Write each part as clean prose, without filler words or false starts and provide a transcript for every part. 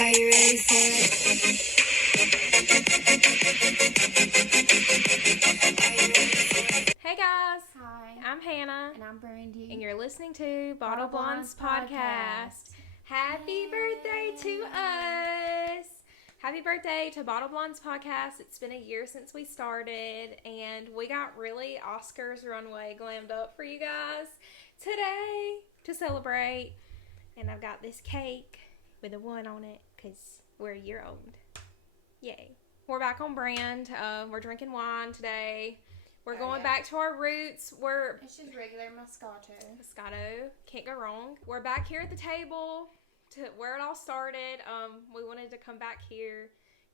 Are you ready for it? Hey guys, Hi, I'm Hannah, and I'm Brandy. and you're listening to Bottle Blondes Blondes Podcast. Happy birthday to us! Happy birthday to Bottle Blondes Podcast. It's been a year since we started, and we got really Oscars runway glammed up for you guys today to celebrate. And I've got this cake with a 1 on it because we're a year old. Yay. We're back on brand. We're drinking wine today. We're going back to our roots. It's just regular Moscato. Can't go wrong. We're back here at the table to where it all started. We wanted to come back here,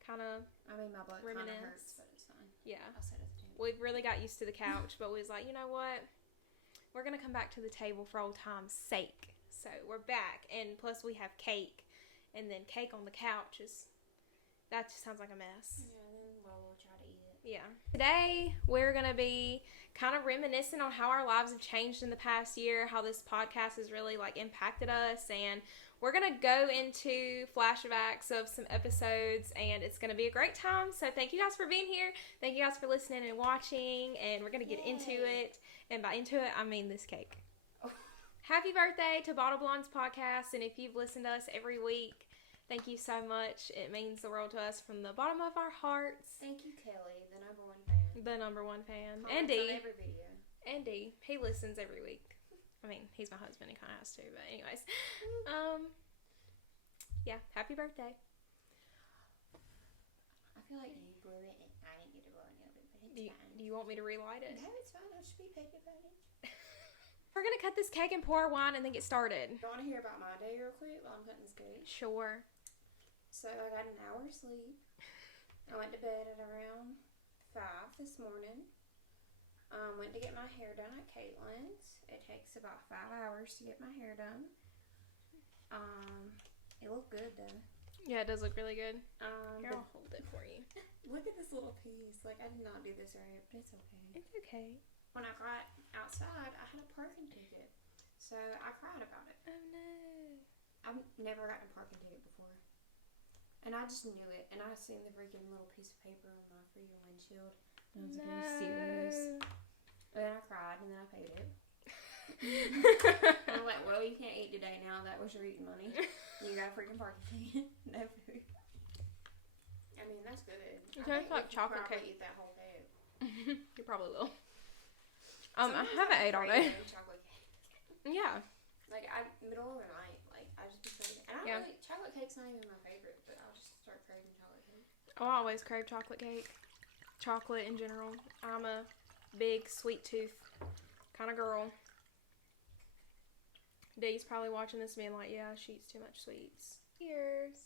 kind of my butt kind of reminisce. hurts, but it's fine. Yeah. I'll sit at the table. We really got used to the couch, but we was like, you know what? We're going to come back to the table for old time's sake. So we're back, and plus we have cake, and then cake on the couch that just sounds like a mess. Yeah, then we'll try to eat it. Yeah. Today, we're going to be kind of reminiscing on how our lives have changed in the past year, how this podcast has really, impacted us, and we're going to go into flashbacks of some episodes, and it's going to be a great time. So thank you guys for being here. Thank you guys for listening and watching, and we're going to get into it. And by into it, I mean this cake. Happy birthday to Bottle Blondes Podcast, and if you've listened to us every week, thank you so much. It means the world to us from the bottom of our hearts. Thank you, Kelly, the number one fan. The number one fan. Comments Andy. on every video. Andy. He listens every week. I mean, he's my husband. He kind of has to, but anyways. Yeah, happy birthday. I feel like you blew it, and I didn't get to blow any of it, but it's fine. Do you want me to relight it? No, it's fine. I'll just be petty about it. We're going to cut this cake and pour our wine and then get started. Do you want to hear about my day real quick while I'm cutting this cake? Sure. So I got an hour's sleep. I went to bed at around 5 this morning. Went to get my hair done at Caitlin's. It takes about 5 hours to get my hair done. It looked good though. Yeah, it does look really good. Here, But I'll hold it for you. look at this little piece. I did not do this right, but it's okay. It's okay. When I got outside, I had a parking ticket. So I cried about it. Oh no. I've never gotten a parking ticket before. And I just knew it. And I seen the freaking little piece of paper on my freaking windshield. And I was like, are you serious? And then I cried, and then I paid it. And I'm like, well, you can't eat today now. That was your eating money. You got a freaking parking ticket. No food. I mean, that's good. It tastes like chocolate cake. Eat that whole cake. You probably will. I haven't ate all day. Chocolate cake. Yeah. Middle of the night, I just be craving. And chocolate cake's not even my favorite, but I'll just start craving chocolate cake. Oh, I always crave chocolate cake. Chocolate in general. I'm a big sweet tooth kind of girl. Dee's probably watching this being like, yeah, she eats too much sweets. Cheers.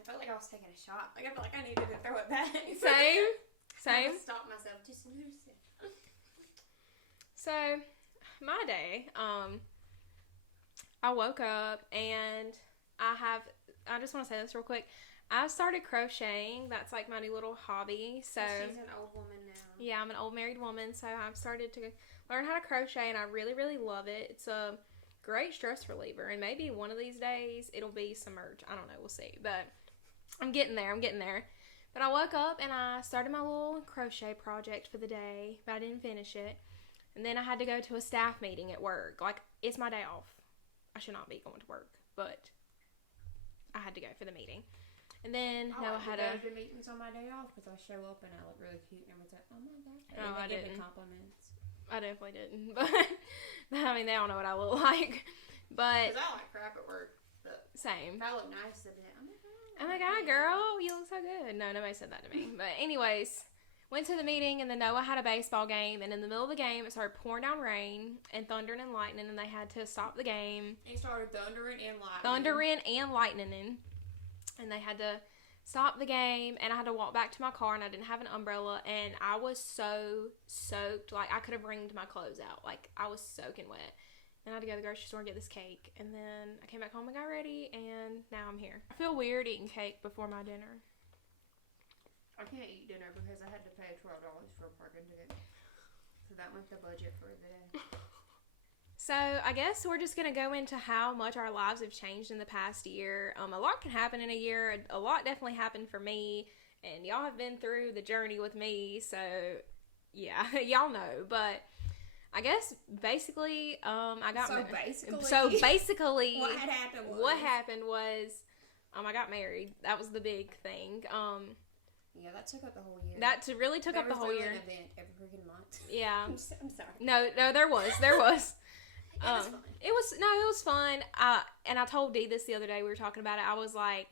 I felt like I was taking a shot. I felt like I needed to throw it back. Same. I stopped myself just a little bit. So, my day, I woke up and I just want to say this real quick. I started crocheting. That's like my new little hobby. So she's an old woman now. Yeah, I'm an old married woman. So I've started to learn how to crochet, and I really, really love it. It's a great stress reliever, and maybe one of these days it'll be submerged. I don't know. We'll see. But I'm getting there. But I woke up and I started my little crochet project for the day, but I didn't finish it. And then I had to go to a staff meeting at work. It's my day off. I should not be going to work, but I had to go for the meeting. And then I had go to meetings on my day off because I show up and I look really cute and everyone's like, oh my god. I give didn't. me compliments. I definitely didn't. But I mean, they don't know what I look like. But Because I like crap at work. But same. if I look nice, they'll be like, Oh my god, girl, you look so good. No, nobody said that to me. But anyways, went to the meeting, and then Noah had a baseball game, and in the middle of the game, it started pouring down rain and thundering and lightning, and they had to stop the game. It started thundering and lightning. And they had to stop the game, and I had to walk back to my car, and I didn't have an umbrella, and I was so soaked. I could have wringed my clothes out. I was soaking wet. And I had to go to the grocery store and get this cake. And then I came back home and got ready, and now I'm here. I feel weird eating cake before my dinner. I can't eat dinner because I had to pay $12 for a parking ticket. So that went the budget for the day. So I guess we're just going to go into how much our lives have changed in the past year. A lot can happen in a year. A lot definitely happened for me. And y'all have been through the journey with me. So, yeah, y'all know. But I guess basically, I got basically, what happened was I got married. That was the big thing. Yeah, that took up the whole year. That really took up the whole year. An event every freaking month. Yeah. I'm sorry. No, there was. It was fun. It was fun. And I told Dee this the other day. We were talking about it. I was like,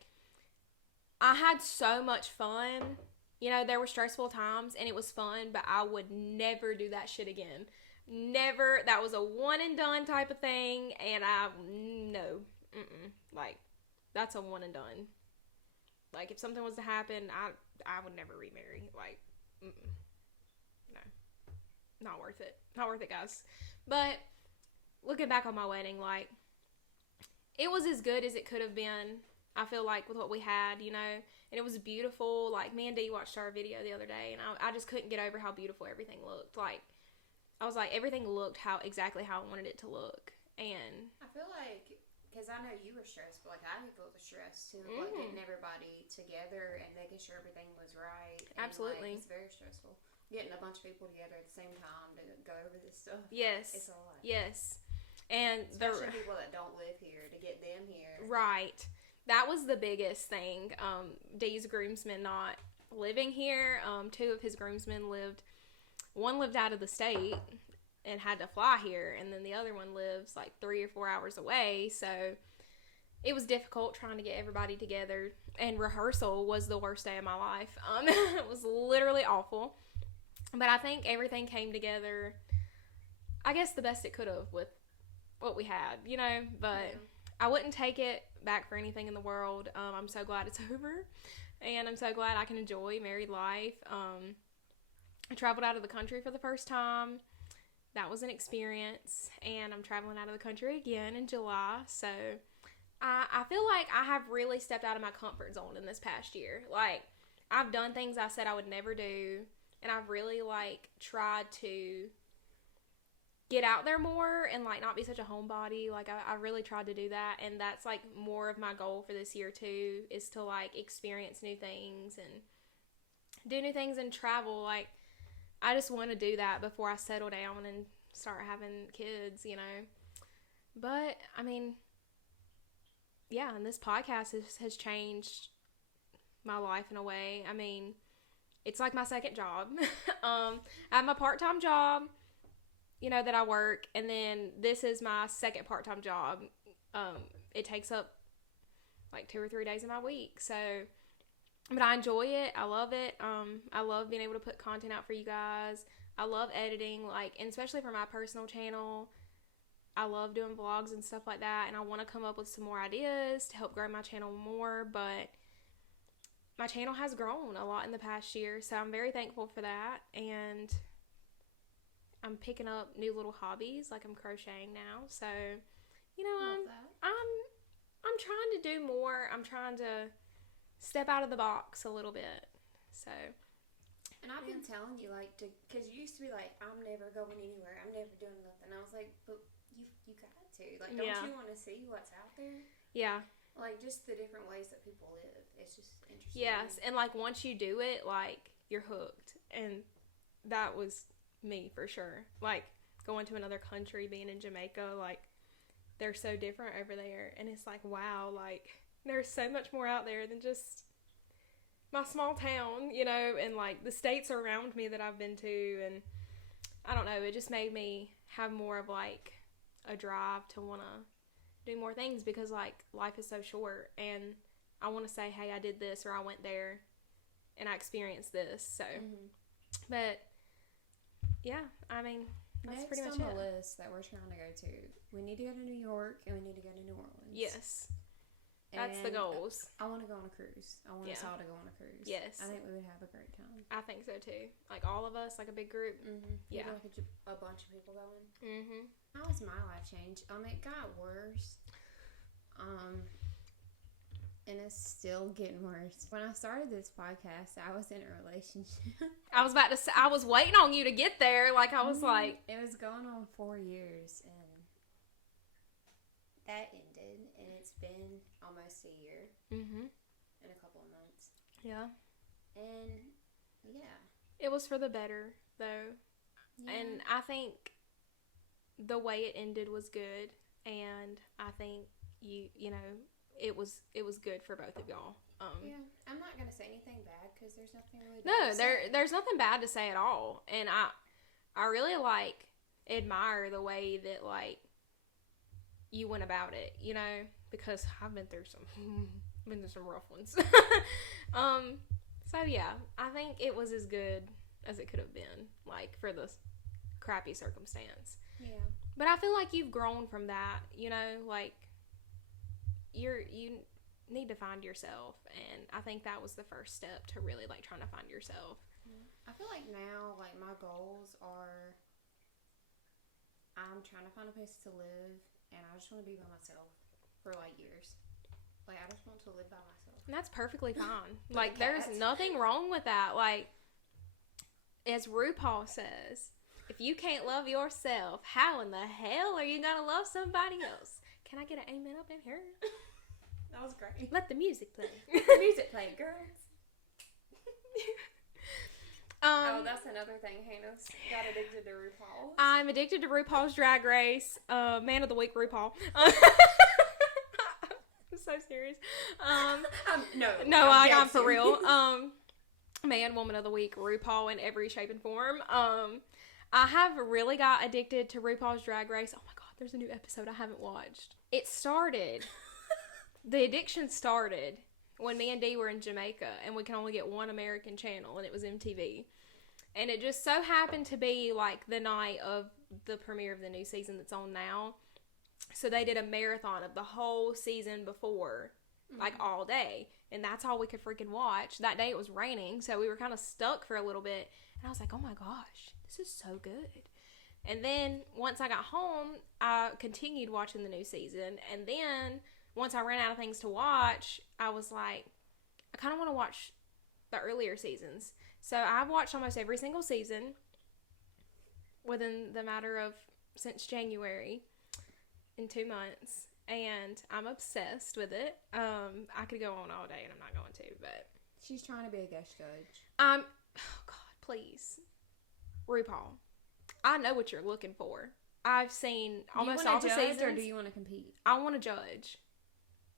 I had so much fun. You know, there were stressful times, and it was fun, but I would never do that shit again. Never. That was a one and done type of thing, and no. Like, that's a one and done. Like, if something was to happen, I would never remarry. Like, no. Not worth it. Not worth it, guys. But, looking back on my wedding, like, it was as good as it could have been, I feel like, with what we had, you know, and it was beautiful. Like, me and Dee watched our video the other day, and I just couldn't get over how beautiful everything looked. Like, I was like, everything looked exactly how I wanted it to look, and I feel like, because I know you were stressed, but, like, I felt the stress, too, like, getting everybody together and making sure everything was right. And, absolutely. Like, it's very stressful. Getting a bunch of people together at the same time to go over this stuff. Yes. It's a lot. Yes. And especially people that don't live here, to get them here. Right. That was the biggest thing. Dee's groomsmen not living here. Two of his groomsmen one lived out of the state and had to fly here, and then the other one lives like 3 or 4 hours away, so it was difficult trying to get everybody together, and rehearsal was the worst day of my life. It was literally awful, but I think everything came together, I guess, the best it could have with what we had, you know, but I wouldn't take it back for anything in the world. I'm so glad it's over, and I'm so glad I can enjoy married life. I traveled out of the country for the first time. That was an experience, and I'm traveling out of the country again in July, so I feel like I have really stepped out of my comfort zone in this past year. Like, I've done things I said I would never do, and I've really, like, tried to get out there more and, like, not be such a homebody. Like, I really tried to do that, and that's, like, more of my goal for this year, too, is to, like, experience new things and do new things and travel. Like, I just want to do that before I settle down and start having kids, you know. But, I mean, yeah, and this podcast has changed my life in a way. I mean, it's like my second job. I have my part-time job, you know, that I work, and then this is my second part-time job. It takes up like 2 or 3 days of my week, so, but I enjoy it. I love it. I love being able to put content out for you guys. I love editing, like, and especially for my personal channel. I love doing vlogs and stuff like that, and I want to come up with some more ideas to help grow my channel more, but my channel has grown a lot in the past year, so I'm very thankful for that, and I'm picking up new little hobbies, like I'm crocheting now, so, you know, I'm trying to do more. I'm trying to step out of the box a little bit, so. And I've been telling you, like, because you used to be like, I'm never going anywhere, I'm never doing nothing. I was like, but you got to. Like, don't you want to see what's out there? Yeah. Like, just the different ways that people live. It's just interesting. Yes, and, like, once you do it, like, you're hooked. And that was me, for sure. Like, going to another country, being in Jamaica, like, they're so different over there. And it's like, wow, like, there's so much more out there than just my small town, you know, and, like, the states around me that I've been to. And I don't know, it just made me have more of, like, a drive to want to do more things, because, like, life is so short, and I want to say, hey, I did this, or I went there and I experienced this. So but yeah, I mean, that's next pretty much on it. The list that we're trying to go to, we need to go to New York and we need to go to New Orleans. Yes, that's the goals. I want to go on a cruise. I want us all to go on a cruise. Yes, I think we would have a great time. I think so too, like all of us, like a big group. Yeah, like a bunch of people going. How has my life changed? It got worse. And it's still getting worse. When I started this podcast, I was in a relationship. I was about to say, I was waiting on you to get there. Like, I was like, it was going on 4 years, and that ended, and it's been almost a year. Mm-hmm. In a couple of months. Yeah. And, yeah. It was for the better, though. Yeah. And I think the way it ended was good, and I think you know it was good for both of y'all. Yeah, I'm not gonna say anything bad because there's nothing really bad to say. There's nothing bad to say at all, and I really admire the way that you went about it, because I've been through some rough ones. So yeah, I think it was as good as it could have been, for the crappy circumstance. Yeah. But I feel like you've grown from that, you need to find yourself, and I think that was the first step to really trying to find yourself. I feel like now my goals are, I'm trying to find a place to live, and I just want to be by myself for years. I just want to live by myself. And that's perfectly fine. With There's cats. nothing wrong with that. As RuPaul says, if you can't love yourself, how in the hell are you gonna love somebody else? Can I get an amen up in here? That was great. Let the music play. Music play, girls. That's another thing. Hannah's got addicted to RuPaul. I'm addicted to RuPaul's Drag Race. Man of the Week, RuPaul. I'm so serious. I'm for real. Man, Woman of the Week, RuPaul in every shape and form. I have really got addicted to RuPaul's Drag Race. Oh my god, there's a new episode I haven't watched. It started. The addiction started when me and Dee were in Jamaica, and we can only get one American channel, and it was MTV. And it just so happened to be the night of the premiere of the new season that's on now. So they did a marathon of the whole season before, all day. And that's all we could freaking watch. That day it was raining, so we were kind of stuck for a little bit. And I was like, oh my gosh, this is so good. And then once I got home, I continued watching the new season. And then once I ran out of things to watch, I was like, I kind of want to watch the earlier seasons. So I've watched almost every single season within the matter of since January in 2 months. And I'm obsessed with it. I could go on all day, and I'm not going to, but... She's trying to be a guest judge. Oh, God, please. RuPaul, I know what you're looking for. I've seen almost all the seasons. Or do you want to compete? I want to judge.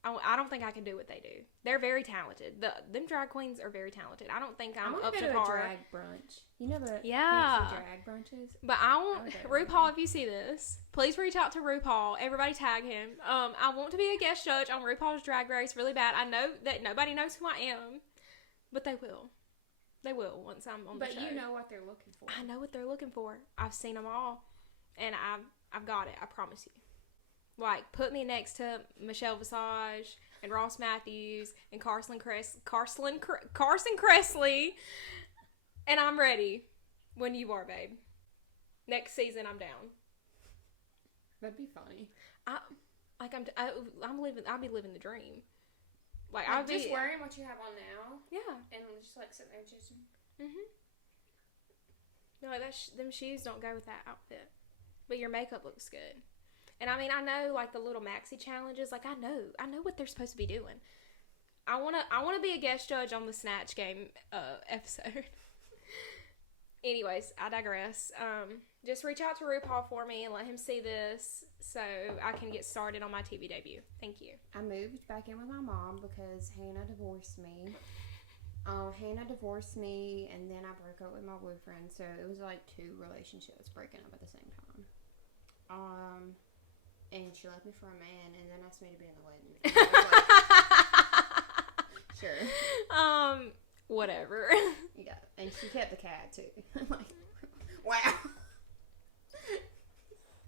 I don't think I can do what they do. They're very talented. Them drag queens are very talented. I don't think I'm up to par. I want to go to a drag brunch. You know the drag brunches? But I want RuPaul, if you see this, please reach out to RuPaul. Everybody tag him. I want to be a guest judge on RuPaul's Drag Race really bad. I know that nobody knows who I am, but they will. They will once I'm on the show. But you know what they're looking for. I know what they're looking for. I've seen them all, and I've got it. I promise you. Put me next to Michelle Visage and Ross Matthews and Carson Kressley, and I'm ready when you are, babe. Next season, I'm down. That'd be funny. I'll be living the dream. I'll be just wearing what you have on now. Yeah. And just sitting there just. No, them shoes don't go with that outfit, but your makeup looks good. And I mean, I know the little maxi challenges. I know what they're supposed to be doing. I wanna be a guest judge on the Snatch Game episode. Anyways, I digress. Just reach out to RuPaul for me and let him see this so I can get started on my TV debut. Thank you. I moved back in with my mom because Hannah divorced me. Hannah divorced me, and then I broke up with my boyfriend. So it was 2 relationships breaking up at the same time. And she left me for a man, and then asked me to be in the wedding. Sure. Whatever. Yeah, and she kept the cat too. Wow.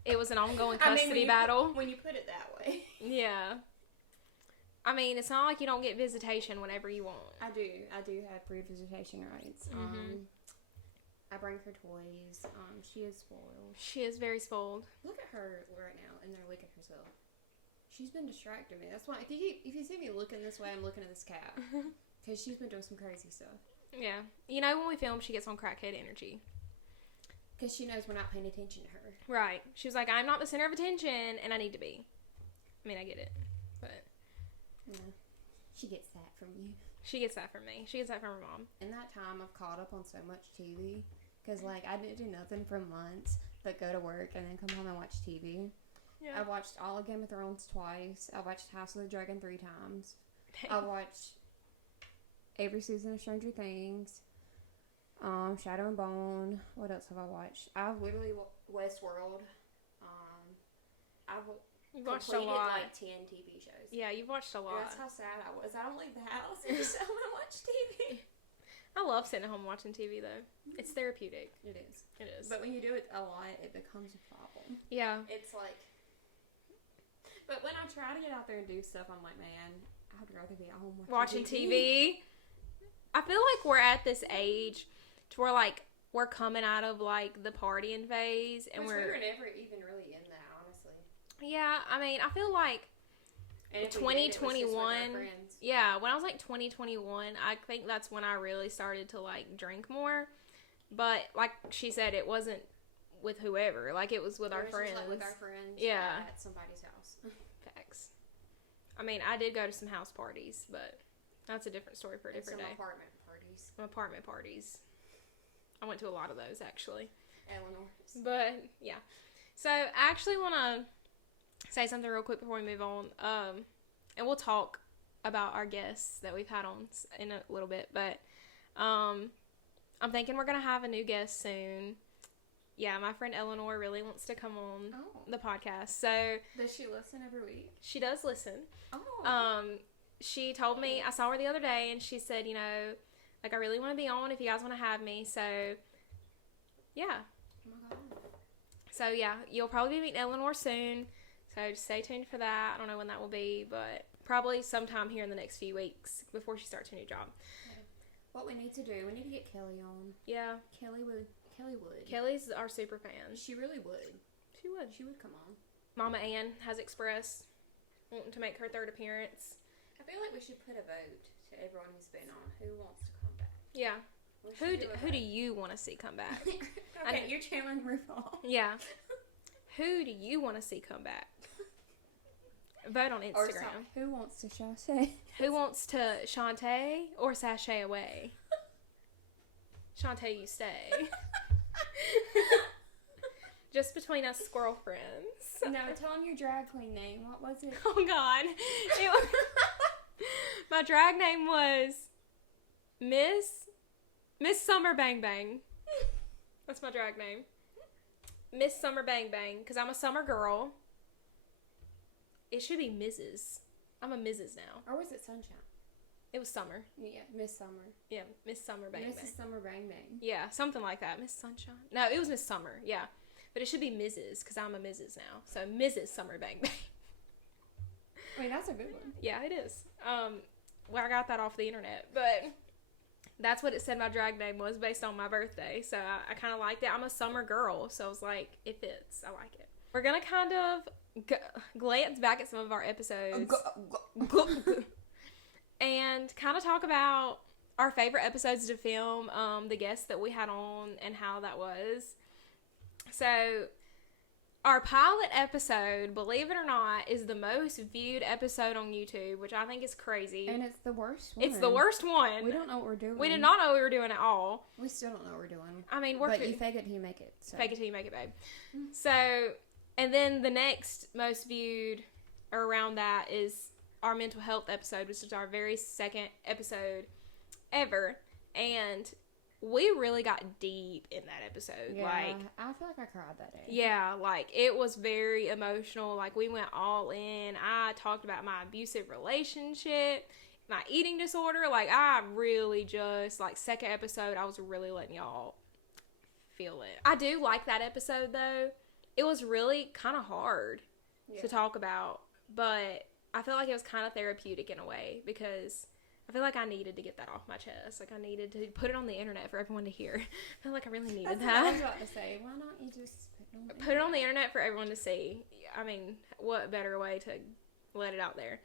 It was an ongoing custody battle. When you put it that way. Yeah. I mean, it's not like you don't get visitation whenever you want. I do have free visitation rights. I bring her toys. She is spoiled. She is very spoiled. Look at her right now, in there licking herself. She's been distracting me. That's why, if you see me looking this way, I'm looking at this cat. Because she's been doing some crazy stuff. Yeah. When we film, she gets on crackhead energy. Because she knows we're not paying attention to her. Right. She was like, I'm not the center of attention, and I need to be. I mean, I get it, but Yeah. She gets that from you. she gets that from me. She gets that from her mom. In that time, I've caught up on so much TV. Because, like, I didn't do nothing for months but go to work and then come home and watch TV. Yeah. I watched all of Game of Thrones twice. I watched House of the Dragon 3 times. I watched every season of Stranger Things. Shadow and Bone. What else have I watched? I've literally Westworld. I've You've watched a completed lot. like 10 TV shows. Yeah, you've watched a lot. That's how sad I was. I don't leave the house. I just I want to watch TV. I love sitting at home watching TV though. It's therapeutic. It is. It is. But when you do it a lot, it becomes a problem. Yeah. It's like... But when I try to get out there and do stuff, I'm like, man, I'd rather be at home Watching TV. I feel like we're at this age to where, like, we're coming out of, like, the partying phase. And we were never even really in that, honestly. Yeah, I mean, I feel like And if we did, it was just with 2021. our friends. Yeah, when I was like 2021, I think that's when I really started to like drink more. But like she said, it wasn't with whoever. Like it was with our friends. Just, like, with our friends. Yeah. At somebody's house. Facts. I mean, I did go to some house parties, but that's a different story for a different day. Apartment parties. Apartment parties. I went to a lot of those actually. Eleanor's. But yeah. So I actually want to say something real quick before we move on. And we'll talk about our guests that we've had on in a little bit. But I'm thinking we're going to have a new guest soon. Yeah, my friend Eleanor really wants to come on the podcast. So Does she listen every week? she does listen. Oh. She told me, I saw her the other day, and she said, you know, like, I really want to be on if you guys want to have me. So, yeah. Oh my God. So, yeah, you'll probably be meeting Eleanor soon. So, just stay tuned for that. I don't know when that will be, but probably sometime here in the next few weeks before she starts her new job. Okay. What we need to do, we need to get Kelly on. Yeah. Kelly would. Kelly's our super fan. She really would. She would. She would come on. Mama Ann has expressed wanting to make her third appearance. I feel like we should put a vote to everyone who's been on who wants to come back. Yeah. We should Who do you want to see come back? Okay, you're channeling RuPaul. Yeah. Who do you want to see come back? Vote on Instagram. Who wants to sashay? Who wants to Shantae or sashay away? Shantae, you stay. Just between us squirrel friends. No, tell them your drag queen name. What was it? Oh, God. My drag name was Miss Summer Bang Bang. That's my drag name. Miss Summer Bang Bang, because I'm a summer girl. It should be Mrs. I'm a Mrs. now. Or was it Sunshine? It was Summer. Yeah, Miss Summer. Yeah, Miss Summer Bang Bang. Mrs. Summer Bang Bang. Yeah, something like that. Miss Sunshine. No, it was Miss Summer. Yeah. But it should be Mrs. because I'm a Mrs. now. So Mrs. Summer Bang Bang. I mean, that's a good one. Yeah, it is. Well, I got that off the internet, but that's what it said my drag name was based on my birthday. So I kind of liked it. I'm a summer girl, so I was like, it fits. I like it. We're going to kind of glance back at some of our episodes and kind of talk about our favorite episodes to film, the guests that we had on and how that was. So our pilot episode, believe it or not, is the most viewed episode on YouTube, which I think is crazy. And it's the worst one. It's the worst one. We don't know what we're doing. We did not know what we were doing at all. We still don't know what we're doing. I mean, But you fake it till you make it. So. Fake it till you make it, babe. So, and then the next most viewed or around that is our mental health episode, which is our very second episode ever. And we really got deep in that episode. Yeah, like, I feel like I cried that day. Yeah, like, it was very emotional. Like, we went all in. I talked about my abusive relationship, my eating disorder. Like, I really just, like, second episode, I was really letting y'all feel it. I do like that episode, though. It was really kind of hard to talk about, but I feel like it was kind of therapeutic in a way because I feel like I needed to get that off my chest. Like, I needed to put it on the internet for everyone to hear. I feel like I really needed That's that. what I was about to say. Why don't you just Put it on the internet for everyone to see. I mean, what better way to let it out there?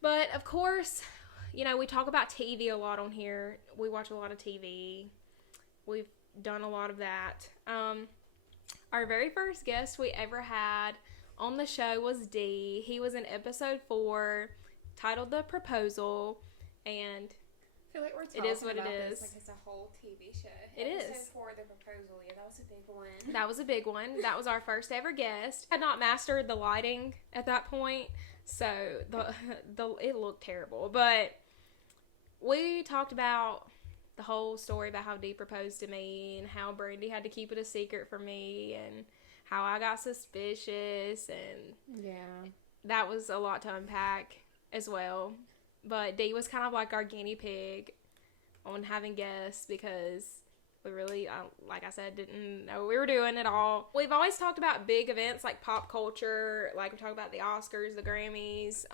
But, of course, you know, we talk about TV a lot on here. We watch a lot of TV. We've done a lot of that. Our very first guest we ever had on the show was D. He was in episode 4, titled The Proposal, and I feel like we're talking it is what about it this is. like it's a whole TV show. It is. Episode 4, The Proposal. Yeah, that was a big one. That was a big one. That was our first ever guest. I had not mastered the lighting at that point, so it looked terrible. But we talked about the whole story about how Dee proposed to me and how Brandy had to keep it a secret from me and how I got suspicious, and Yeah. that was a lot to unpack as well. But Dee was kind of like our guinea pig on having guests because we really, like I said, didn't know what we were doing at all. We've always talked about big events like pop culture, like we talk about the Oscars, the Grammys,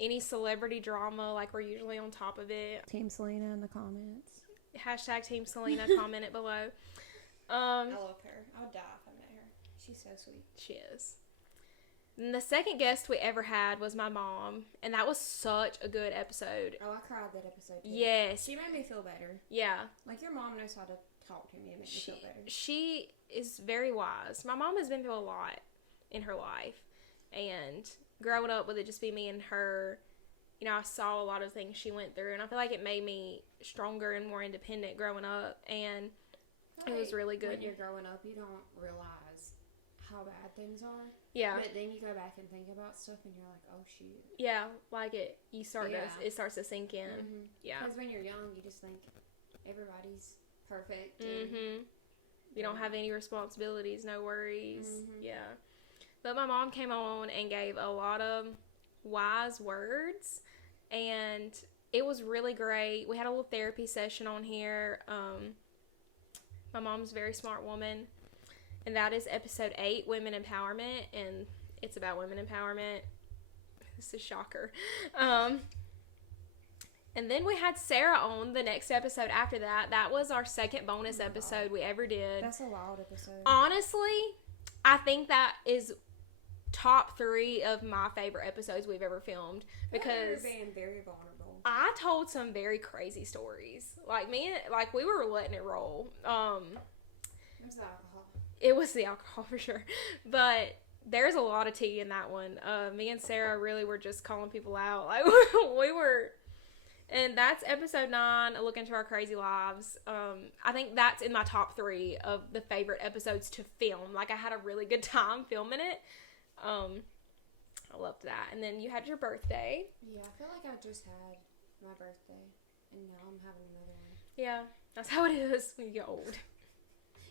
any celebrity drama, like we're usually on top of it. Team Selena in the comments. Hashtag Team Selena, comment it below. I love her. I would die if I met her. She's so sweet. She is. And the second guest we ever had was my mom, and that was such a good episode. Oh, I cried that episode too. Yes. She made me feel better. Yeah. Like, your mom knows how to talk to me and make me feel better. She is very wise. My mom has been through a lot in her life, and growing up with it just be me and her, you know, I saw a lot of things she went through, and I feel like it made me stronger and more independent growing up, and it was really good. When you're growing up, you don't realize how bad things are. Yeah. But then you go back and think about stuff, and you're like, oh, shoot. Yeah, like it starts to sink in. Mm-hmm. Yeah. Because when you're young, you just think everybody's perfect. Mm-hmm. You don't have any responsibilities, no worries. Mm-hmm. Yeah. But my mom came on and gave a lot of wise words, and it was really great. We had a little therapy session on here. My mom's a very smart woman, and that is episode 8, Women Empowerment, and it's about women empowerment. This is a shocker. And then we had Sarah on the next episode after that. That was our second bonus episode we ever did. That's a wild episode. Honestly, I think that is top 3 of my favorite episodes we've ever filmed, because you're being very vulnerable. I told some very crazy stories. Like we were letting it roll. It was the alcohol. It was the alcohol for sure, but there's a lot of tea in that one. Me and Sarah really were just calling people out. Like we were, and that's episode 9. A look into our crazy lives. I think that's in my top 3 of the favorite episodes to film. Like, I had a really good time filming it. I loved that. And then you had your birthday. Yeah, I feel like I just had my birthday, and now I'm having another one. Yeah, that's how it is when you get old.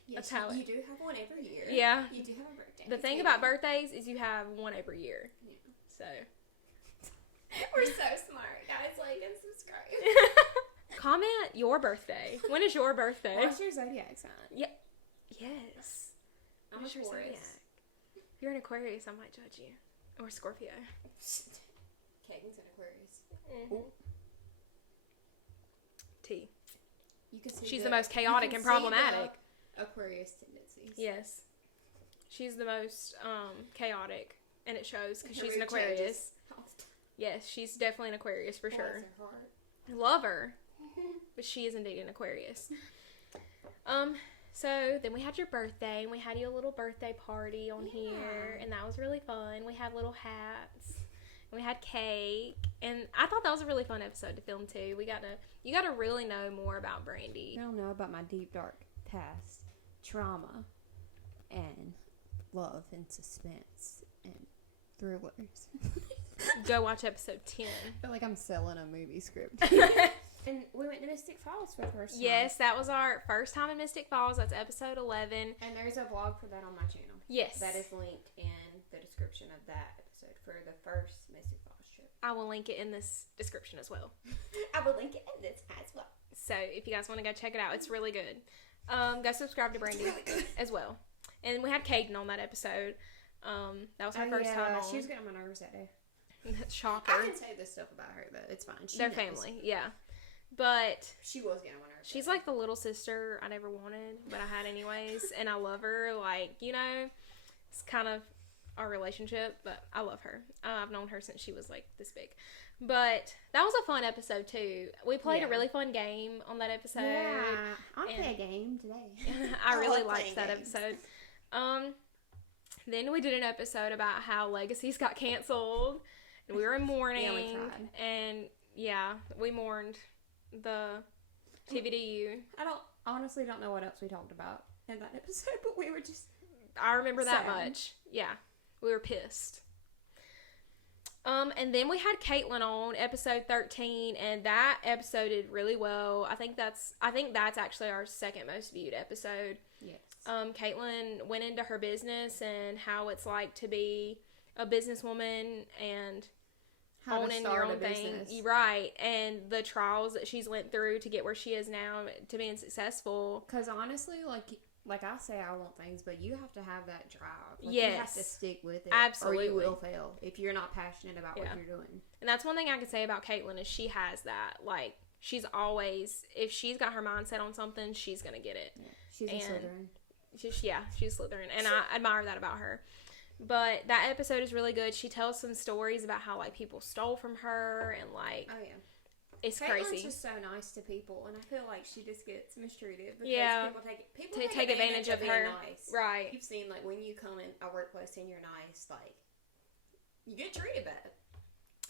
Yes, that's how you do have one every year. Yeah. You do have a birthday. The thing about birthdays is you have one every year. Yeah. So. We're so smart. Guys, like and subscribe. Comment your birthday. When is your birthday? What's your zodiac sign? Yeah. Yes. I'm a Taurus. If you're an Aquarius, I might judge you. Or Scorpio. Kagan's an Aquarius. Mm-hmm. T. You can see she's the most chaotic and problematic. Aquarius tendencies. Yes. She's the most chaotic, and it shows because Her she's an mood Aquarius. changes. Yes, she's definitely an Aquarius for sure. Bless her heart. I love her, but she is indeed an Aquarius. So then we had your birthday, and we had you a little birthday party on here, and that was really fun. We had little hats, and we had cake, and I thought that was a really fun episode to film too. You got to really know more about Brandy. I don't know about my deep dark past, trauma, and love and suspense and thrillers. Go watch episode 10. I feel like I'm selling a movie script. And we went to Mystic Falls for the first time. Yes, that was our first time in Mystic Falls. That's episode 11. And there's a vlog for that on my channel. Yes. That is linked in the description of that episode for the first Mystic Falls trip. I will link it in this description as well. I will link it in this as well. So if you guys want to go check it out, it's really good. Go subscribe to Brandy as well. And we had Caden on that episode. That was her first time on. She was getting on my nerves that day. Shocker. I can say this stuff about her, but it's fine. They're family, yeah. But she was getting on my nerves. She's like the little sister I never wanted, but I had anyways. And I love her. Like, you know, it's kind of our relationship, but I love her. I've known her since she was like this big. But that was a fun episode too. We played a really fun game on that episode. Yeah, I'll play a game today. I really liked that episode. Then we did an episode about how Legacies got canceled, and we were in mourning. Yeah, we cried. And yeah, we mourned the TVDU. I honestly don't know what else we talked about in that episode, but we were just... I remember that sad. much. Yeah, we were pissed. And then we had Caitlin on episode 13, and that episode did really well. I think that's actually our second most viewed episode. Yes. Caitlin went into her business and how it's like to be a businesswoman and How to owning start your a own thing. business. You're right. And the trials that she's went through to get where she is now to being successful. Because honestly, like I say I want things, but you have to have that drive. Like, Yes. You have to stick with it. Absolutely. Or you will fail if you're not passionate about what you're doing. And that's one thing I can say about Caitlin is she has that. Like, she's always, if she's got her mindset on something, she's going to get it. Yeah. She's a Slytherin. She's Slytherin. And I admire that about her. But that episode is really good. She tells some stories about how, like, people stole from her and, like... Oh, yeah. It's Caitlin's crazy. just so nice to people, and I feel like she just gets mistreated because people take advantage of being her. nice. Right. You've seen, like, when you come in a workplace and you're nice, like, you get treated bad.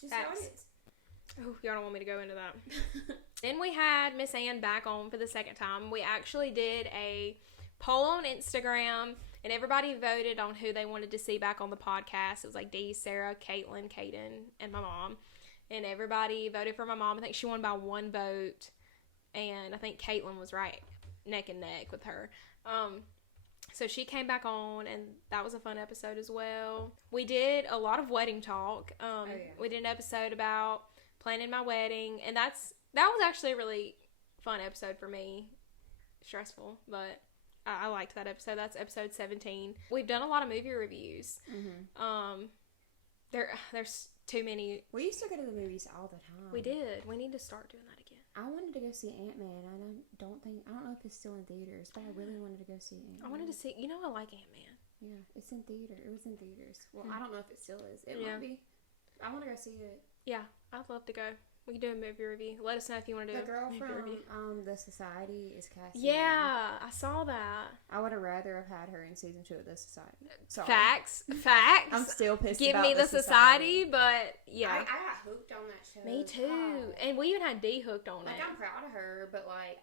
Just how it is. Oh, y'all don't want me to go into that. Then we had Miss Ann back on for the second time. We actually did a poll on Instagram, and everybody voted on who they wanted to see back on the podcast. It was like Dee, Sarah, Caitlin, Caden, and my mom. And everybody voted for my mom. I think she won by 1 vote. And I think Caitlin was right neck and neck with her. So she came back on, and that was a fun episode as well. We did a lot of wedding talk. We did an episode about planning my wedding. And that was actually a really fun episode for me. Stressful, but I liked that episode. That's episode 17. We've done a lot of movie reviews. Mm-hmm. There's too many. We used to go to the movies all the time. We did. We need to start doing that again. I wanted to go see Ant-Man. I don't know if it's still in theaters, but I really wanted to go see Ant-Man. I wanted to see. You know, I like Ant-Man. Yeah, it's in theater. It was in theaters. Well, I don't know if it still is. It might be. I want to go see it. Yeah, I'd love to go. We can do a movie review. Let us know if you want to do the girl a movie from review. The Society is casting. Yeah, I saw that. I would have rather have had her in season 2 of The Society. Sorry. Facts. I'm still pissed. Give about me the Society, but yeah. I got hooked on that show. Me too. God. And we even had Dee hooked on Like, it. I'm proud of her, but like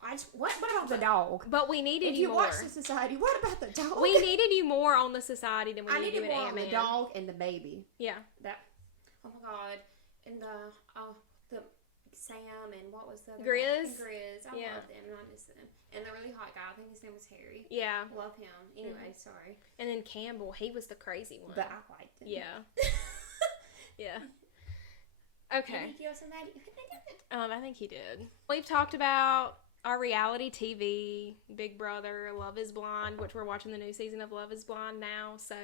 I just what about the dog? But we needed If you you more. watch The Society, what about the dog? We needed you more on the Society than we I needed you needed in more on Ant-Man. the dog and the baby. Yeah. That. Oh my god. And the Sam and what was the other Grizz. guy? Grizz. I Yeah. love them and I miss them. And the really hot guy, I think his name was Harry. Yeah. Love him. Anyway, sorry. And then Campbell, he was the crazy one. But I liked him. Yeah. Yeah. Okay. Did he kill somebody? I think he did. We've talked about our reality TV, Big Brother, Love is Blind, which we're watching the new season of Love is Blind now, so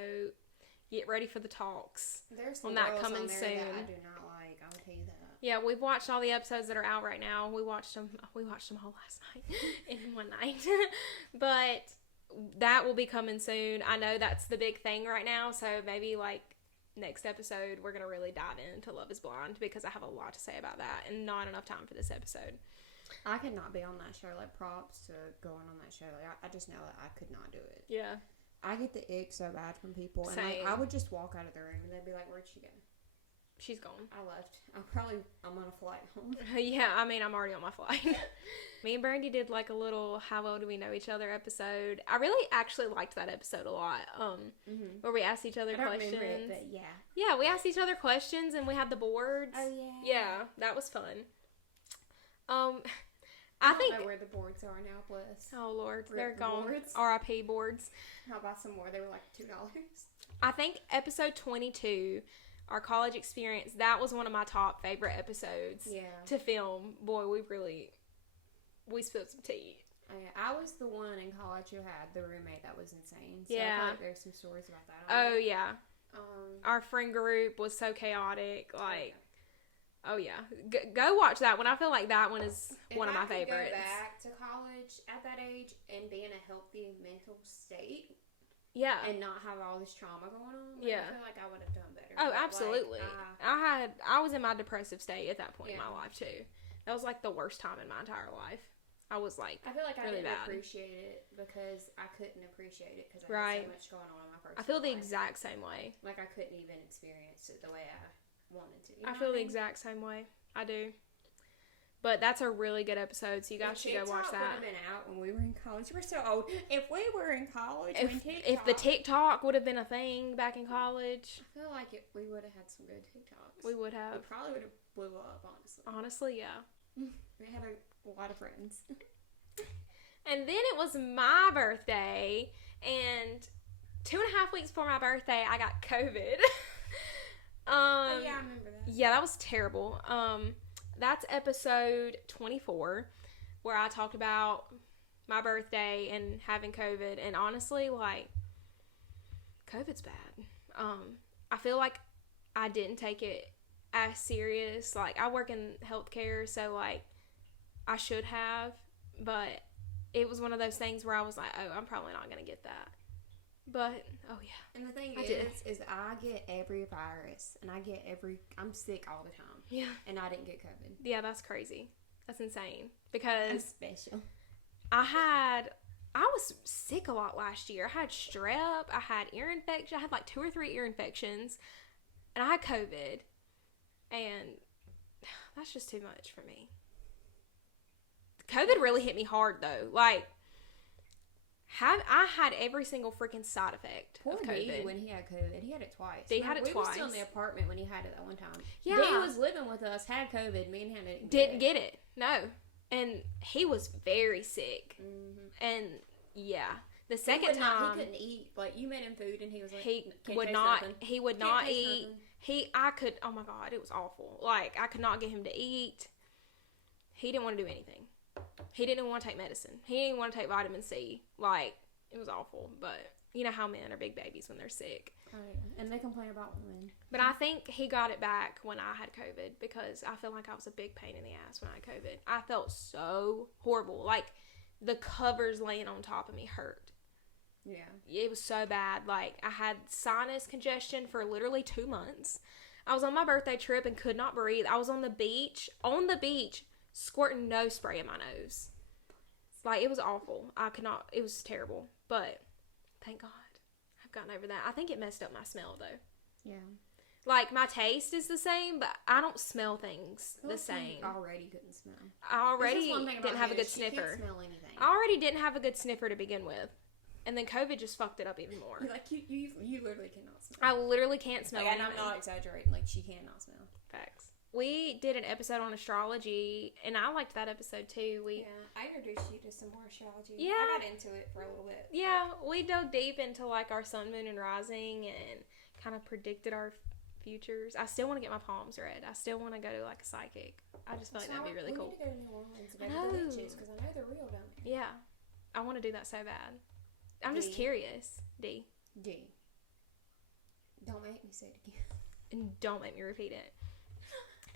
get ready for the talks. There's some on that girls coming on there soon. that I do not like. I will tell you that. Yeah, we've watched all the episodes that are out right now. We watched them all last night in one night. But that will be coming soon. I know that's the big thing right now, so maybe like next episode we're going to really dive into Love is Blind because I have a lot to say about that and not enough time for this episode. I could not be on that show. Like, props to going on that show. Like, I just know that I could not do it. Yeah. I get the ick so bad from people. And Same. like, I would just walk out of the room and they'd be like, where'd she go? She's gone. I left. I'm on a flight home. Yeah, I mean, I'm already on my flight. Me and Brandy did like a little how well do we know each other episode. I really actually liked that episode a lot. Where we asked each other I don't questions. remember it, but yeah. Yeah, we asked each other questions and we had the boards. Oh yeah. Yeah, that was fun. I don't think. know where the boards are now, bless. Oh Lord, Rip they're the gone. boards. R.I.P. boards. I'll buy some more. They were like $2. I think episode 22, our college experience, that was one of my top favorite episodes. Yeah. To film. Boy, we spilled some tea. Oh, yeah. I was the one in college who had the roommate that was insane. So I Yeah. feel like there's some stories about that. Oh yeah. Um. Our friend group was so chaotic. Like, oh yeah. Go watch that one. I feel like that one is one of my favorites. If I could go back to college at that age and be in a healthy mental state Yeah. and not have all this trauma going on, like, Yeah. I feel like I would have done better. Oh, But, like, absolutely. I was in my depressive state at that point in Yeah. my life too. That was like the worst time in my entire life. I was like, I feel like I really didn't bad. appreciate it because I couldn't appreciate it because I Right. had so much going on in my personal I feel the life. exact same way. Like, I couldn't even experience it the way I wanted to. You I know feel what the mean? exact same way. I do. But that's a really good episode, so you guys should go watch TikTok that. would have been out when we were in college. We're so old. If we were in college when TikTok... If the TikTok would have been a thing back in college, I feel like we would have had some good TikToks. we would We have. probably would have blew up, honestly. Honestly, yeah. We had a lot of friends. And then it was my birthday, and 2.5 weeks before my birthday, I got COVID. Oh, yeah, I remember that. Yeah, that was terrible. That's episode 24, where I talked about my birthday and having COVID. And honestly, like, COVID's bad. I feel like I didn't take it as serious. Like, I work in healthcare, so, like, I should have. But it was one of those things where I was like, oh, I'm probably not going to get that. But, oh, yeah. And the thing I is I get every virus, and I'm sick all the time. Yeah. And I didn't get COVID. Yeah, that's crazy. That's insane. I'm Because special. I was sick a lot last year. I had strep, I had ear infection, I had like 2 or 3 ear infections, and I had COVID. And that's just too much for me. COVID really hit me hard though. Like, I had every single freaking side effect Poor of D, COVID. when he had COVID. He had it twice. D had it we twice. were still in the apartment when he had it that one time. Yeah. D was living with us, had COVID. Me and him Didn't get it. No. And he was very sick. Mm-hmm. And yeah. The second time he couldn't eat. Like, you made him food and he was like, he "Can't would taste not nothing." he would Can't not taste eat. nothing. Oh my God, it was awful. Like, I could not get him to eat. He didn't want to do anything. He didn't want to take medicine. He didn't want to take vitamin C. Like, it was awful. But you know how men are big babies when they're sick. Oh, yeah. And they complain about women. But I think he got it back when I had COVID, because I feel like I was a big pain in the ass when I had COVID. I felt so horrible. Like, the covers laying on top of me hurt. Yeah. It was so bad. Like, I had sinus congestion for literally 2 months. I was on my birthday trip and could not breathe. I was on the beach, squirting nose spray in my nose. Like, it was awful. It was terrible. But thank God I've gotten over that. I think it messed up my smell though. Yeah. Like, my taste is the same, but I don't smell things the same. Already couldn't smell. I already There's just one thing about didn't have a her, good she sniffer. Can't smell anything. I already didn't have a good sniffer to begin with. And then COVID just fucked it up even more. Like, you literally cannot smell. I literally can't smell Like, and anything. I'm not exaggerating. Like, she cannot smell. Facts. We did an episode on astrology, and I liked that episode too. Yeah, I introduced you to some more astrology. Yeah. I got into it for a little bit. Yeah, we dove deep into, like, our sun, moon, and rising, and kind of predicted our futures. I still want to get my palms read. I still want to go to, like, a psychic. I just feel like that'd be really cool. We need to go to New Orleans and I go to the know. witches, because I know they're real down there. Yeah. I want to do that so bad. I'm just D. curious. D. D. Don't make me say it again. And don't make me repeat it.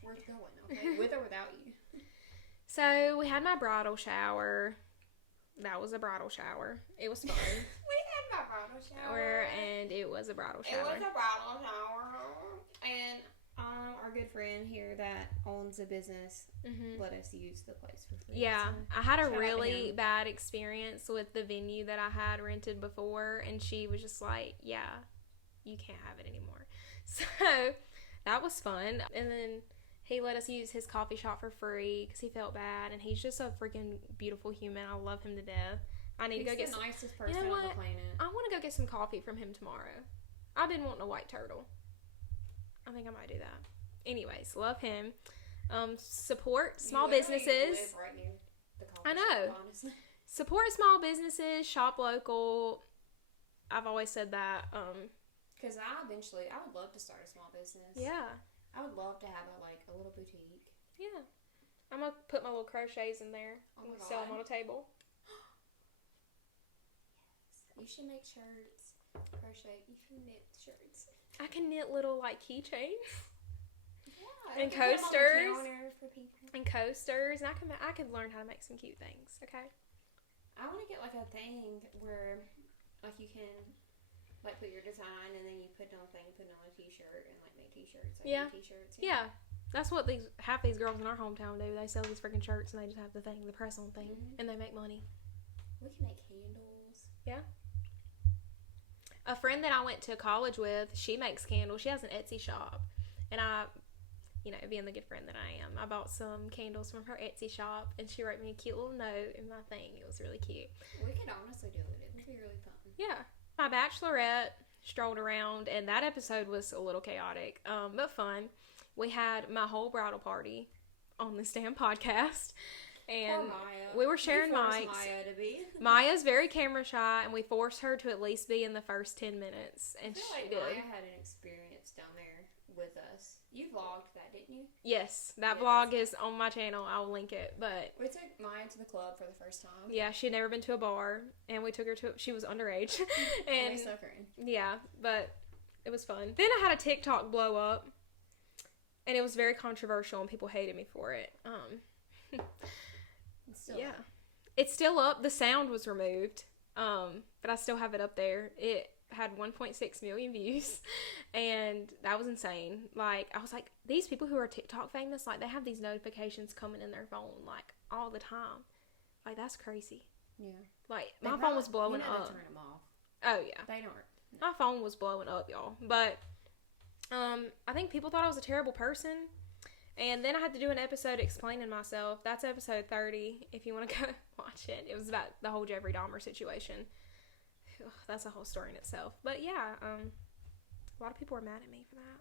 We're going, okay? With or without you. So, we had my bridal shower. That was a bridal shower. It was fun. We had my bridal shower. And it was a bridal shower. It was a bridal shower. And our good friend here that owns a business let us use the place for free. Yeah, So, I had a shout out to really him. bad experience with the venue that I had rented before, and she was just like, yeah, you can't have it anymore. So, that was fun. And then he let us use his coffee shop for free because he felt bad, and he's just a freaking beautiful human. I love him to death. I need to go get the some. nicest person You know on the what? planet. I want to go get some coffee from him tomorrow. I've been wanting a white turtle. I think I might do that. Anyways, love him. Support small You literally businesses. live right near the coffee I know. shop, honestly. Support small businesses. Shop local. I've always said that. Because I would love to start a small business. Yeah. I would love to have a little boutique. Yeah. I'm going to put my little crochets in there Oh and my sell them God. on a table. You should make shirts. Crochet. You should knit shirts. I can knit little, like, keychains Yeah. And you can put 'em on the coasters. counter for people. and coasters. And I could learn how to make some cute things, okay? I want to get like a thing where like you can like put your design and then you put it on a thing, put it on a t-shirt and like make t-shirts. Like Yeah. t-shirts. Yeah. That's what half these girls in our hometown do. They sell these freaking shirts and they just have the press-on thing, and they make money. We can make candles. Yeah. A friend that I went to college with, she makes candles. She has an Etsy shop, and I, being the good friend that I am, I bought some candles from her Etsy shop, and she wrote me a cute little note in my thing. It was really cute. We could honestly do it. It would be really fun. Yeah. My bachelorette strolled around, and that episode was a little chaotic, but fun. We had my whole bridal party on this damn podcast, and we were sharing mics. Maya to be. Maya's very camera shy, and we forced her to at least be in the first 10 minutes, and I feel like Maya had an experience down there with us. You vlogged that, didn't you? Yes, that vlog is on my channel. I'll link it, but we took Maya to the club for the first time. Yeah, she had never been to a bar, and we took her to. She was underage, and we snuck her in. Yeah, but it was fun. Then I had a TikTok blow up, and it was very controversial, and people hated me for it. It's still up. The sound was removed, but I still have it up there. It had 1.6 million views, and that was insane. Like, I was like, these people who are TikTok famous, like, they have these notifications coming in their phone, like, all the time. Like, that's crazy. Yeah. Like, my phone was blowing up. Turn them off. Oh, yeah. They don't. My phone was blowing up, y'all. But, I think people thought I was a terrible person. And then I had to do an episode explaining myself. That's episode 30, if you want to go watch it. It was about the whole Jeffrey Dahmer situation. Ugh, that's a whole story in itself. But yeah, a lot of people were mad at me for that.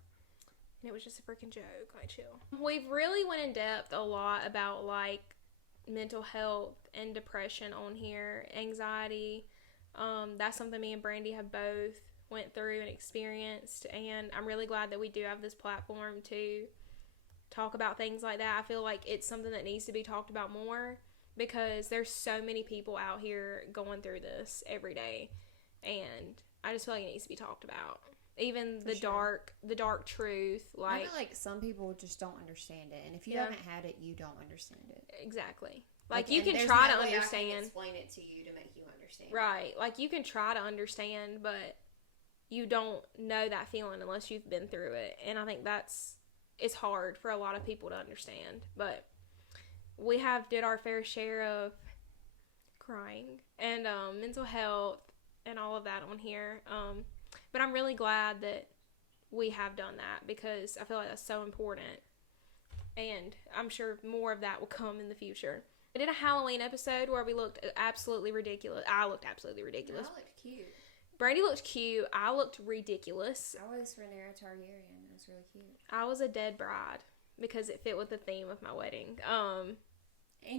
And it was just a freaking joke. Like, chill. We've really went in depth a lot about, like, mental health and depression on here. Anxiety. That's something me and Brandy have both went through and experienced. And I'm really glad that we do have this platform to talk about things like that. I feel like it's something that needs to be talked about more, because there's so many people out here going through this every day, and I just feel like it needs to be talked about. Even the dark truth. Like, I feel like some people just don't understand it, and if you haven't had it, you don't understand it. Exactly. Like, you can try to understand. I can explain it to you to make you understand. Right. Like, you can try to understand, but you don't know that feeling unless you've been through it, and I think it's hard for a lot of people to understand. But we did our fair share of crying and mental health and all of that on here. But I'm really glad that we have done that, because I feel like that's so important. And I'm sure more of that will come in the future. I did a Halloween episode where we looked absolutely ridiculous. I looked absolutely ridiculous. I looked cute. Brandy looked cute. I looked ridiculous. I was Rhaenyra Targaryen. It was really cute. I was a dead bride because it fit with the theme of my wedding. And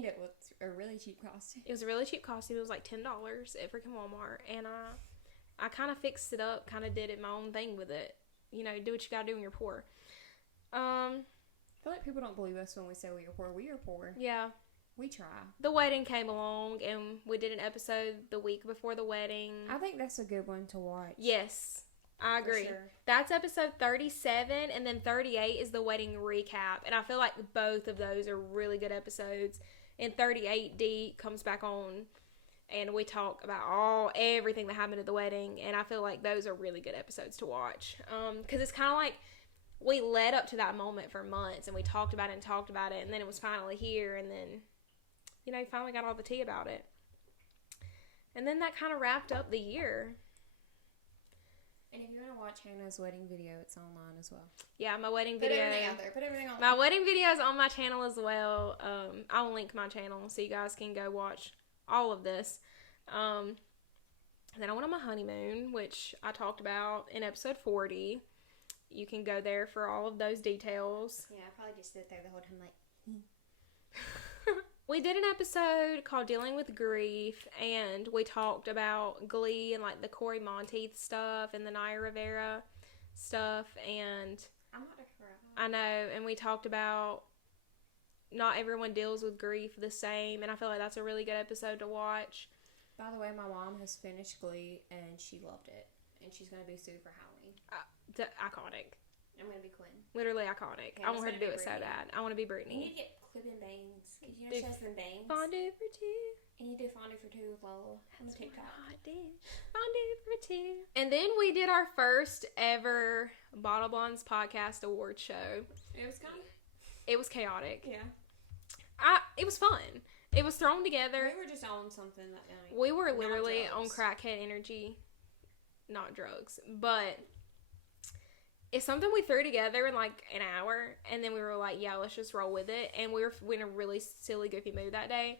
it was a really cheap costume. It was a really cheap costume. It was like $10 at freaking Walmart. And I kind of fixed it up, kind of did it my own thing with it. You know, do what you gotta do when you're poor. I feel like people don't believe us when we say we are poor. We are poor. Yeah. We try. The wedding came along, and we did an episode the week before the wedding. I think that's a good one to watch. Yes, I agree. For sure. That's episode 37, and then 38 is the wedding recap. And I feel like both of those are really good episodes. And 38, Dee comes back on, and we talk about everything that happened at the wedding. And I feel like those are really good episodes to watch. Because it's kind of like we led up to that moment for months, and we talked about it, and then it was finally here, and then, you know, finally got all the tea about it. And then that kind of wrapped up the year. And if you want to watch Hannah's wedding video, it's online as well. Yeah, my wedding video. Put everything out there. Put everything on. My wedding video is on my channel as well. I'll link my channel so you guys can go watch all of this. Then I went on my honeymoon, which I talked about in episode 40. You can go there for all of those details. Yeah, I probably just sit there the whole time like, We did an episode called Dealing with Grief, and we talked about Glee and, like, the Corey Monteith stuff and the Naya Rivera stuff, and I'm not a cry. I know, and we talked about not everyone deals with grief the same, and I feel like that's a really good episode to watch. By the way, my mom has finished Glee, and she loved it, and she's going to be sued for Halloween. Iconic. I'm going to be Quinn. Literally iconic. Yeah, I want her to do it so bad. I want to be Brittany. You need to get clip-in bangs. Because you know she has them bangs. Fondue for two. And you do fondue for two with Lola on the TikTok. I did. Fondue for two. And then we did our first ever Bottle Blondes podcast award show. It was kind of It was chaotic. Yeah. It was fun. It was thrown together. We were just on something that night. We were literally Not on drugs. crackhead energy. Not drugs. But it's something we threw together in like an hour. And then we were like, yeah, let's just roll with it. And we were in a really silly, goofy mood that day.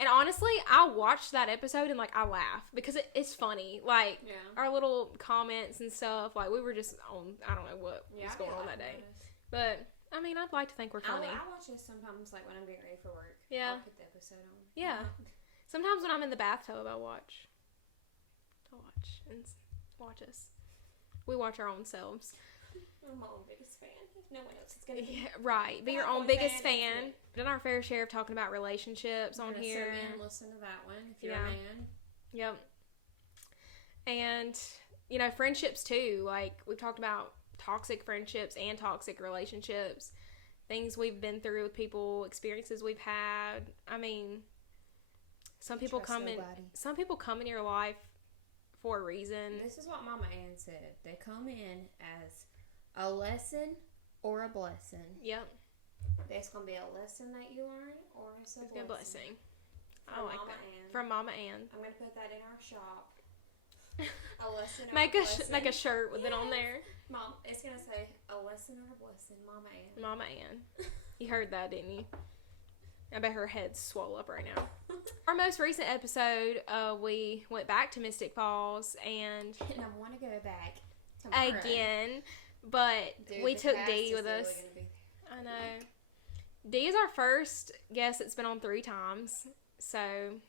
And honestly, I watched that episode and like I laughed because it's funny. Like our little comments and stuff. Like we were just on, I don't know what was going on that day. But I mean, I'd like to think we're funny. I watch this sometimes, like when I'm getting ready for work. Yeah. I'll put the episode on. Yeah. Sometimes when I'm in the bathtub, I'll watch and watch us. We watch our own selves. I'm my own biggest fan. If no one else is gonna be. Yeah, right. Be your own biggest fan. Done our fair share of talking about relationships on here. So then listen to that one if you're a man. Yep. And you know, friendships too. Like we've talked about toxic friendships and toxic relationships, things we've been through with people, experiences we've had. I mean, some people come in your life for a reason. This is what Mama Ann said. They come in as a lesson or a blessing. Yep. There's gonna be a lesson that you learn, or it's a blessing. I like Mama that. Ann. From Mama Ann. I'm gonna put that in our shop. A lesson or make a blessing. make a shirt with it on there. Mom, it's gonna say a lesson or a blessing, Mama Ann. Mama Ann. You heard that, didn't you? I bet her head's swole up right now. Our most recent episode, we went back to Mystic Falls and I want to go back tomorrow. Again, but we took D with us. I know. D is our first guest that's been on 3 times, so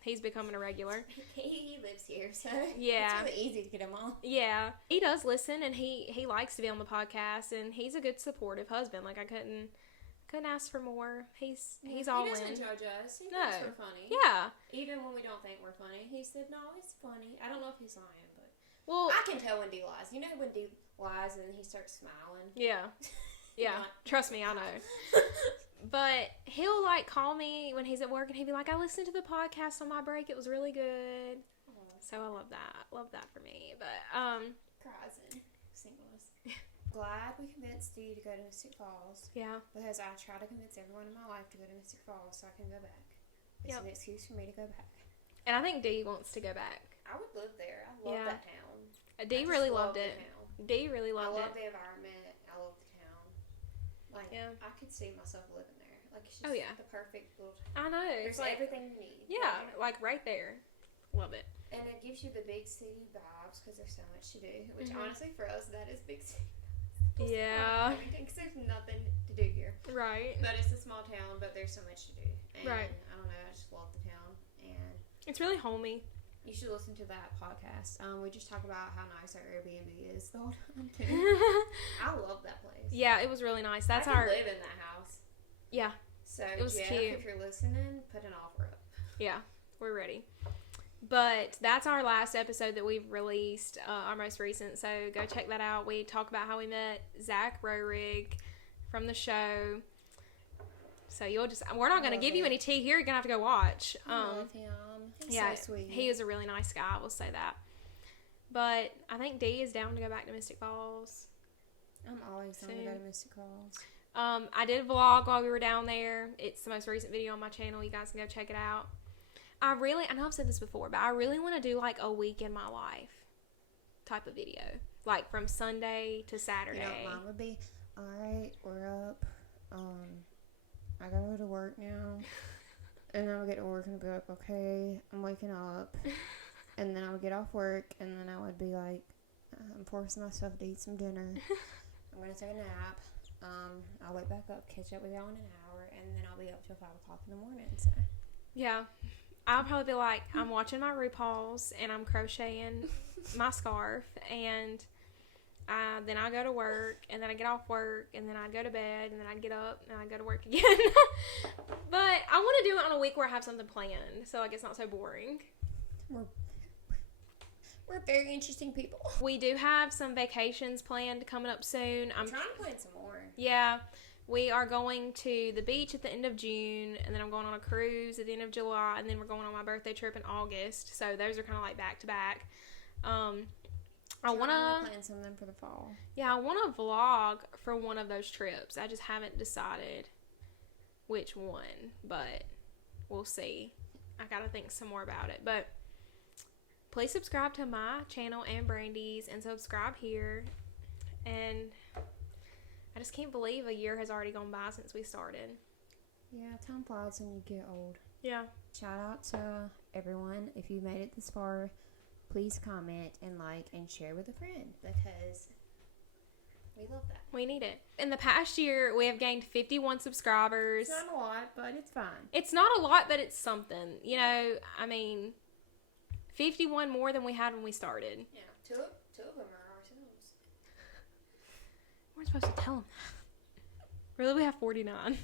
he's becoming a regular. He lives here, so yeah, it's really easy to get him on. Yeah, he does listen, and he likes to be on the podcast, and he's a good supportive husband. Like I couldn't ask for more. He's all in. He doesn't judge us. He thinks we're funny. Yeah. Even when we don't think we're funny, he said, "No, it's funny." I don't know if he's lying, but I can tell when D lies. You know when D lies and then he starts smiling. Yeah. Yeah. Trust me, I know. But he'll like call me when he's at work and he'll be like, "I listened to the podcast on my break. It was really good." So I love that. Love that for me. But cries and singles. Glad we convinced D to go to Mystic Falls. Yeah. Because I try to convince everyone in my life to go to Mystic Falls so I can go back. It's an excuse for me to go back. And I think D wants to go back. I would live there. I love that town. D really loved it. D really loved it. I love the environment. I love the town. Like, I could see myself living there. Like, it's just the perfect little town. I know. There's like everything you need. Yeah, like right there. Love it. And it gives you the big city vibes because there's so much to do. Which, honestly, for us, that is big city. Yeah. Because there's nothing to do here. Right. But it's a small town, but there's so much to do. And right. I don't know, I just love the town. And it's really homey. You should listen to that podcast. We just talk about how nice our Airbnb is the whole time, too. I love that place. Yeah, it was really nice. That's I could live in that house. Yeah. So, it was Jeff, cute. If you're listening, put an offer up. Yeah, we're ready. But that's our last episode that we've released, our most recent. So go check that out. We talk about how we met Zach Roerig from the show. So we're not going to give you any tea here. You're going to have to go watch. I love him. He's so sweet. He is a really nice guy. I will say that. But I think D is down to go back to Mystic Falls. I'm always down to go to Mystic Falls. I did a vlog while we were down there. It's the most recent video on my channel. You guys can go check it out. I know I've said this before, but I really want to do like a week in my life type of video. Like from Sunday to Saturday. You know, mine would be, alright, we're up. I gotta go to work now. And then I'll get to work and I'll be like, okay, I'm waking up. And then I would get off work and then I would be like, I'm forcing myself to eat some dinner. I'm gonna take a nap. I'll wake back up, catch up with y'all in an hour, and then I'll be up till 5 o'clock in the morning. So. Yeah. I'll probably be like, I'm watching my RuPaul's and I'm crocheting my scarf, and then I go to work, and then I get off work, and then I'd go to bed, and then I'd get up, and I'd go to work again. But I want to do it on a week where I have something planned, so like it's not so boring. We're very interesting people. We do have some vacations planned coming up soon. I'm trying to plan some more. Yeah. We are going to the beach at the end of June, and then I'm going on a cruise at the end of July, and then we're going on my birthday trip in August. So those are kind of like back to back. I want to plan something for the fall. Yeah, I want to vlog for one of those trips. I just haven't decided. which one, but we'll see. I gotta think some more about it. But please subscribe to my channel and Brandy's, and subscribe here. And I just can't believe a year has already gone by since we started. Yeah, time flies when you get old. Yeah. Shout out to everyone. If you made it this far, please comment and like and share with a friend, because we love that. We need it. In the past year, we have gained 51 subscribers. It's not a lot, but it's fine. It's not a lot, but it's something. You know, I mean, 51 more than we had when we started. Yeah, two of them are ourselves. We're supposed to tell them. Really, we have 49.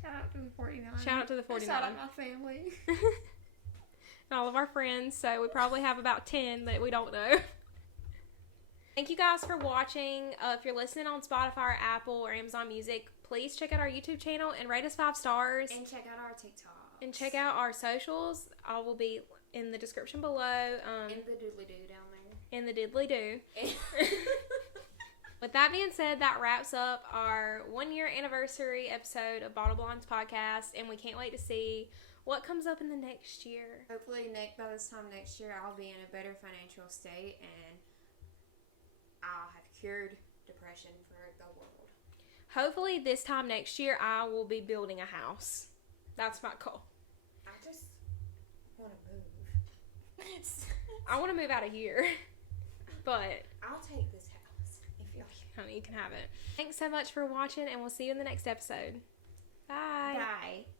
Shout out to the 49. Shout out to the 49. Shout out my family. And all of our friends. So we probably have about 10 that we don't know. Thank you guys for watching. If you're listening on Spotify or Apple or Amazon Music, please check out our YouTube channel and rate us 5 stars. And check out our TikTok. And check out our socials. All will be in the description below. In the doodly-doo down there. In the diddly-doo. With that being said, that wraps up our 1-year anniversary episode of Bottle Blondes podcast. And we can't wait to see what comes up in the next year. Hopefully, by this time next year, I'll be in a better financial state and I'll have cured depression for the world. Hopefully this time next year I will be building a house. That's my goal. I just want to move. I want to move out of here. But I'll take this house if y'all. honey, you can have it. Thanks so much for watching, and we'll see you in the next episode. Bye. Bye.